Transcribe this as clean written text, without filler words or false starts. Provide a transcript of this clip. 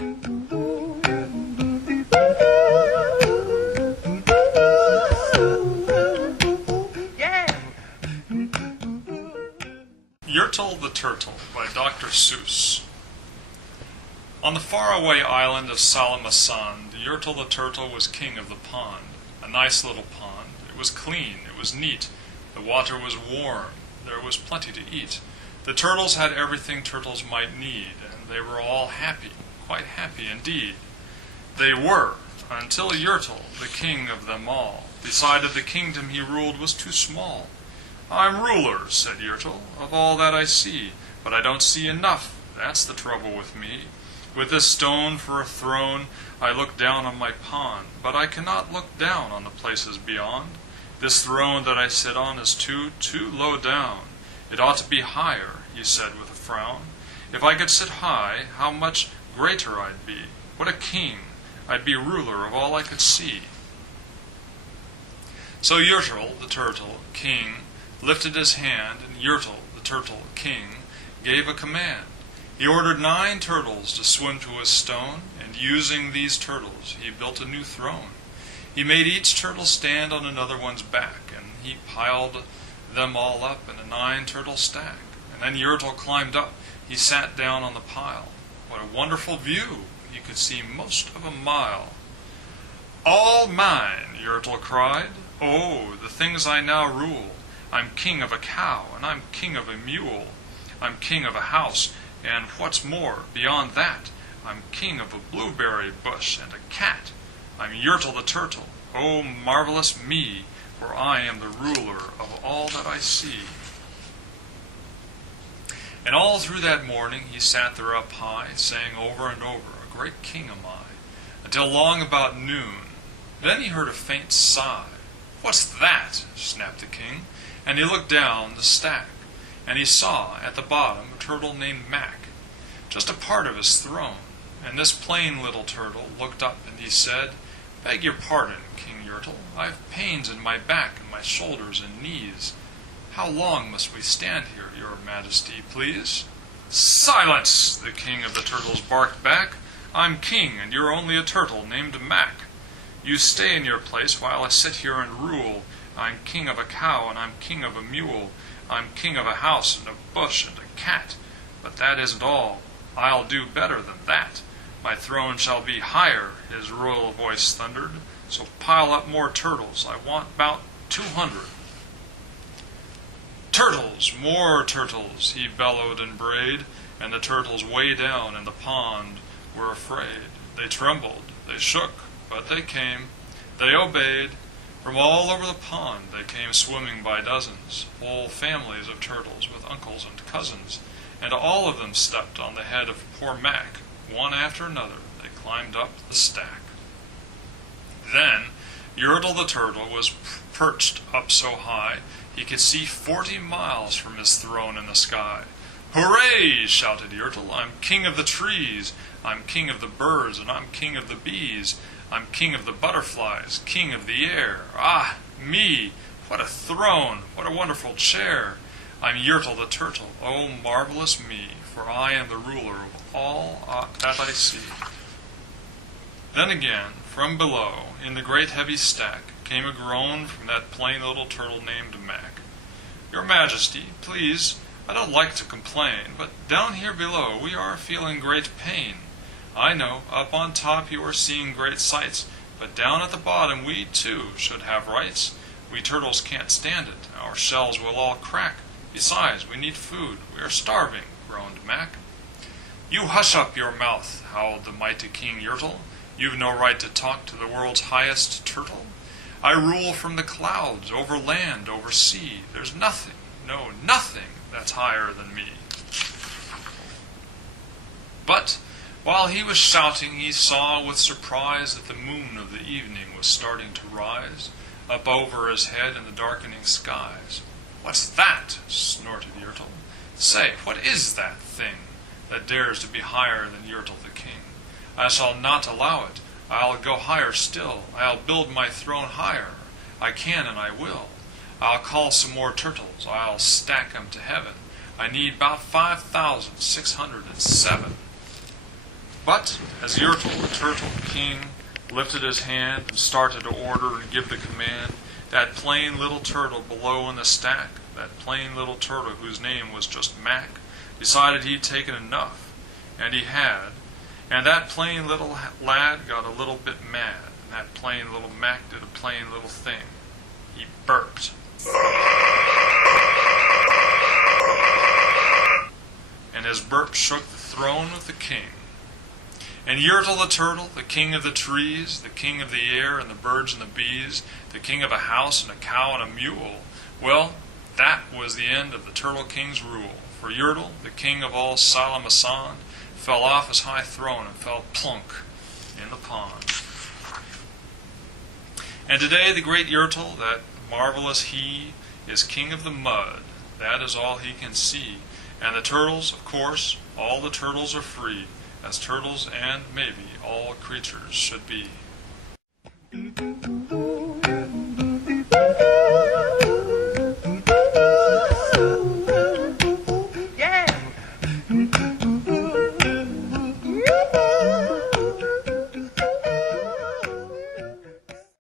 Yertle the Turtle by Dr. Suess. On the faraway island of Salamasand, Yertle the Turtle was king of the pond. A nice little pond. It was clean, it was neat, the water was warm, there was plenty to eat. The turtles had everything turtles might need, and they were all happy, quite happy indeed. They were, until Yertle, the king of them all, decided the kingdom he ruled was too small. "I'm ruler," said Yertle, "of all that I see, but I don't see enough, that's the trouble with me. With this stone for a throne, I look down on my pond, but I cannot look down on the places beyond. This throne that I sit on is too low down. It ought to be higher," he said with a frown. "If I could sit high, how much greater I'd be. What a king! I'd be ruler of all I could see." So Yertle, the turtle, king, lifted his hand, and Yertle, the turtle, king, gave a command. He ordered 9 turtles to swim to a stone, and using these turtles he built a new throne. He made each turtle stand on another one's back, and he piled them all up in a 9-turtle stack. And then Yertle climbed up. He sat down on the pile. What a wonderful view! He could see most of a mile. "All mine!" Yertle cried. "Oh, the things I now rule! I'm king of a cow, and I'm king of a mule. I'm king of a house, and what's more, beyond that, I'm king of a blueberry bush and a cat. I'm Yertle the Turtle, oh marvelous me, for I am the ruler of all that I see." And all through that morning he sat there up high, saying over and over, "A great king am I," until long about noon. Then he heard a faint sigh. "What's that?" snapped the king, and he looked down the stack, and he saw at the bottom a turtle named Mac, just a part of his throne. And this plain little turtle looked up and he said, "Beg your pardon, King Yertle, I've pains in my back and my shoulders and knees. How long must we stand here, your majesty, please?" "Silence!" the king of the turtles barked back. "I'm king, and you're only a turtle named Mac. You stay in your place while I sit here and rule. I'm king of a cow, and I'm king of a mule. I'm king of a house, and a bush, and a cat. But that isn't all. I'll do better than that. My throne shall be higher," his royal voice thundered. "So pile up more turtles. I want about 200. "Turtles! More turtles!" he bellowed and brayed, and the turtles way down in the pond were afraid. They trembled, they shook, but they came. They obeyed. From all over the pond they came swimming by dozens, whole families of turtles with uncles and cousins, and all of them stepped on the head of poor Mac. One after another they climbed up the stack. Then Yertle the Turtle was perched up so high he could see 40 miles from his throne in the sky. "Hooray!" shouted Yertle. "I'm king of the trees, I'm king of the birds, and I'm king of the bees. I'm king of the butterflies, king of the air. Ah, me! What a throne! What a wonderful chair! I'm Yertle the Turtle, oh marvelous me, for I am the ruler of all that I see." Then again, from below, in the great heavy stack, came a groan from that plain little turtle named Mac. "Your Majesty, please, I don't like to complain, but down here below we are feeling great pain. I know, up on top you are seeing great sights, but down at the bottom we, too, should have rights. We turtles can't stand it. Our shells will all crack. Besides, we need food. We are starving," groaned Mac. "You hush up your mouth," howled the mighty King Yertle. "You've no right to talk to the world's highest turtle. I rule from the clouds, over land, over sea. There's nothing, no, nothing that's higher than me." But while he was shouting, he saw with surprise that the moon of the evening was starting to rise up over his head in the darkening skies. "What's that?" snorted Yertle. "Say, what is that thing that dares to be higher than Yertle the king? I shall not allow it. I'll go higher still. I'll build my throne higher. I can and I will. I'll call some more turtles. I'll stack 'em to heaven. I need about 5,607. But as Yertle the Turtle King lifted his hand and started to order and give the command, that plain little turtle below in the stack, that plain little turtle whose name was just Mac, decided he'd taken enough, and he had, and that plain little lad got a little bit mad, and that plain little Mac did a plain little thing. He burped. And his burp shook the throne of the king. And Yertle the Turtle, the king of the trees, the king of the air and the birds and the bees, the king of a house and a cow and a mule, well, that was the end of the Turtle King's rule. For Yertle, the king of all Salamasand, fell off his high throne and fell plunk in the pond. And today the great Yertle, that marvelous he, is king of the mud. That is all he can see. And the turtles, of course, all the turtles are free, as turtles and maybe all creatures should be.